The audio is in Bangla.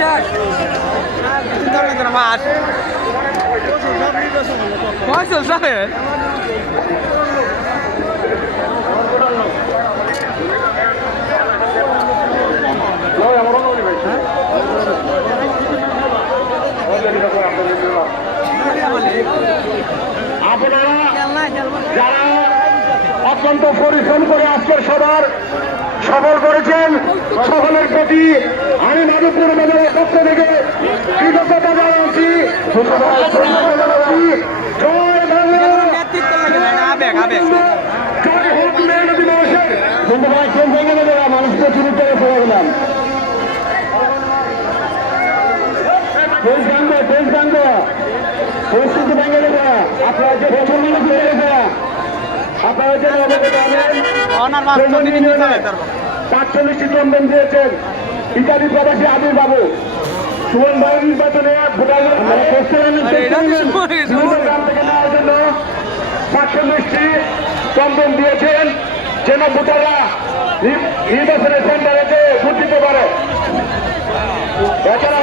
বিশ্বাস মাস ফসল যাবে আপনারা যারা অত্যন্ত পরিশ্রম করে আজকের সবার সফল করেছেন সকলের প্রতি আমি মাধবপুর বাজারের পক্ষ থেকে কৃতজ্ঞতা জানাচ্ছি। জয় বাংলা, জয় হোক মেহনতি মানুষের। ধন্যবাদ। মানুষকে শুরু করে ফেলে গেলাম পরিস্থিতি ভেঙে দেবে। আপনারা যে আপনারা যে ৪৫টি চন্দন দিয়েছেন ইত্যাদি প্রবাসী আবির বাবু সুমন বায়ু নির্বাচনে গ্রাম থেকে নেওয়ার জন্য ৪৫টি চন্দন দিয়েছেন যেন ভোটাররা নির্বাচনের সেন্টারে ভোট দিতে পারে। এছাড়া